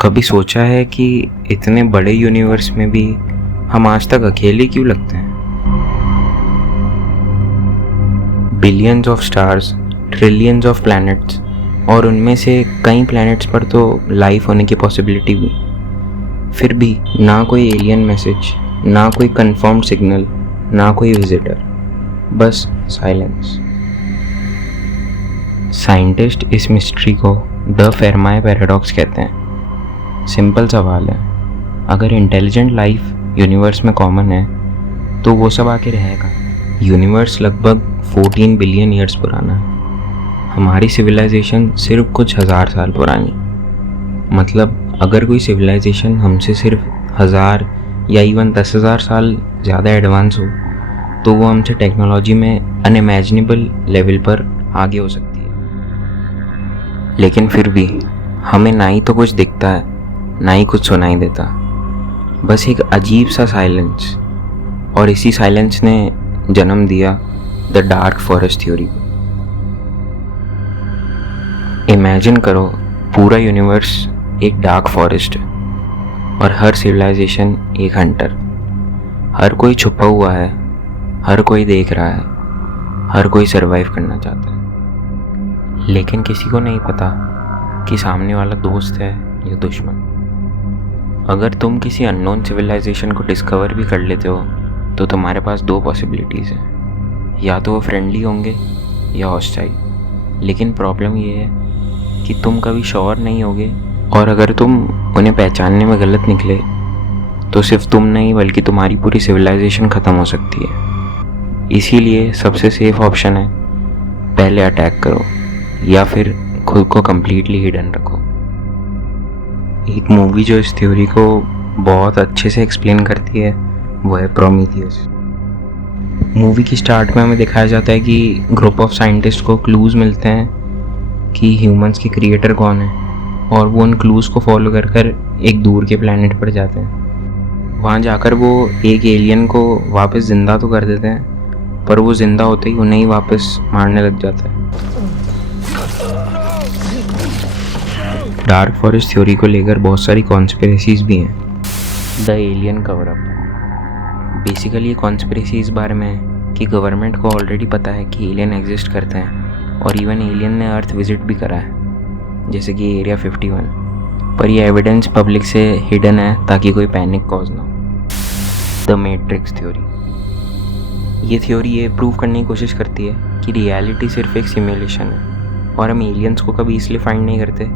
कभी सोचा है कि इतने बड़े यूनिवर्स में भी हम आज तक अकेले क्यों लगते हैं? Billions of stars, trillions of planets और उनमें से कई प्लैनेट्स पर तो लाइफ होने की पॉसिबिलिटी भी। फिर भी ना कोई एलियन मैसेज, ना कोई कंफर्म्ड सिग्नल, ना कोई विजिटर, बस साइलेंस। साइंटिस्ट इस मिस्ट्री को द फेरमाए पैराडॉक्स कहते हैं। सिंपल सवाल है, अगर इंटेलिजेंट लाइफ यूनिवर्स में कॉमन है तो वो सब आके रहेगा। यूनिवर्स लगभग 14 बिलियन ईयर्स पुराना है। हमारी सिविलाइजेशन सिर्फ कुछ हज़ार साल पुरानी। मतलब अगर कोई सिविलाइजेशन हमसे सिर्फ 1000 या इवन 10,000 साल ज़्यादा एडवांस हो तो वो हमसे टेक्नोलॉजी में अनइमेजिनेबल लेवल पर आगे हो सकती है। लेकिन फिर भी हमें ना ही तो कुछ दिखता है, ना ही कुछ सुनाई देता, बस एक अजीब सा साइलेंस। और इसी साइलेंस ने जन्म दिया द डार्क फॉरेस्ट थ्योरी को। इमेजिन करो, पूरा यूनिवर्स एक डार्क फॉरेस्ट है और हर सिविलाइजेशन एक हंटर। हर कोई छुपा हुआ है, हर कोई देख रहा है, हर कोई सरवाइव करना चाहता है। लेकिन किसी को नहीं पता कि सामने वाला दोस्त है या दुश्मन। अगर तुम किसी अननोन सिविलाइजेशन को डिस्कवर भी कर लेते हो तो तुम्हारे पास दो पॉसिबिलिटीज़ हैं, या तो वो फ्रेंडली होंगे या हॉस्टाइल। लेकिन प्रॉब्लम ये है कि तुम कभी श्योर नहीं होगे, और अगर तुम उन्हें पहचानने में गलत निकले तो सिर्फ तुम नहीं बल्कि तुम्हारी पूरी सिविलाइजेशन ख़त्म हो सकती है। इसीलिए सबसे सेफ ऑप्शन है, पहले अटैक करो या फिर खुद को कम्प्लीटली हिडन रखो। एक मूवी जो इस थ्योरी को बहुत अच्छे से एक्सप्लेन करती है वो है प्रोमीथियस। मूवी की स्टार्ट में हमें दिखाया जाता है कि ग्रुप ऑफ साइंटिस्ट को क्लूज़ मिलते हैं कि ह्यूमंस के क्रिएटर कौन है, और वो उन क्लूज़ को फॉलो कर कर एक दूर के प्लैनेट पर जाते हैं। वहाँ जाकर वो एक एलियन को वापस ज़िंदा तो कर देते हैं, पर वो ज़िंदा होते ही उन्हें ही वापस मारने लग जाता है। डार्क फॉरेस्ट थ्योरी को लेकर बहुत सारी कॉन्स्पिरेसीज भी हैं। The alien cover up. Basically ये कॉन्स्पिरेसी इस बारे में है कि गवर्नमेंट को ऑलरेडी पता है कि एलियन एग्जिस्ट करते हैं, और इवन एलियन ने अर्थ विजिट भी करा है, जैसे कि एरिया 51। पर ये एविडेंस पब्लिक से हिडन है ताकि कोई पैनिक कॉज ना हो। The matrix theory. ये थ्योरी ये प्रूव करने की कोशिश करती है कि रियलिटी सिर्फ एक सिमुलेशन है, और हम एलियंस को कभी इसलिए फाइंड नहीं करते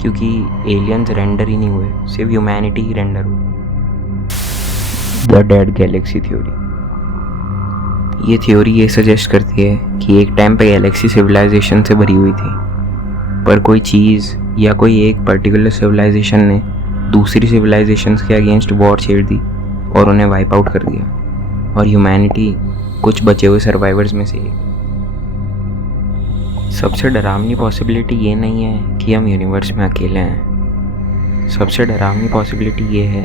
क्योंकि एलियंस रेंडर ही नहीं हुए, सिर्फ ह्यूमैनिटी ही रेंडर हुई। The dead Galaxy theory. ये थ्योरी ये सजेस्ट करती है कि एक टाइम पे गैलेक्सी सिविलाइजेशन से भरी हुई थी, पर कोई चीज़ या कोई एक पर्टिकुलर सिविलाइजेशन ने दूसरी सिविलाइजेशंस के अगेंस्ट वॉर छेड़ दी और उन्हें वाइप आउट कर दिया, और ह्यूमैनिटी कुछ बचे हुए सर्वाइवर्स में से एक। सबसे डरावनी पॉसिबिलिटी ये नहीं है कि हम यूनिवर्स में अकेले हैं। सबसे डरावनी पॉसिबिलिटी ये है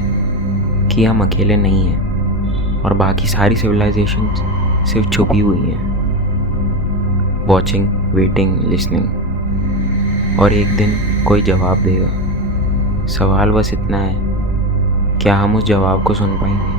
कि हम अकेले नहीं हैं और बाकी सारी सिविलाइजेशंस सिर्फ छुपी हुई हैं, वॉचिंग, वेटिंग, लिसनिंग। और एक दिन कोई जवाब देगा। सवाल बस इतना है, क्या हम उस जवाब को सुन पाएंगे?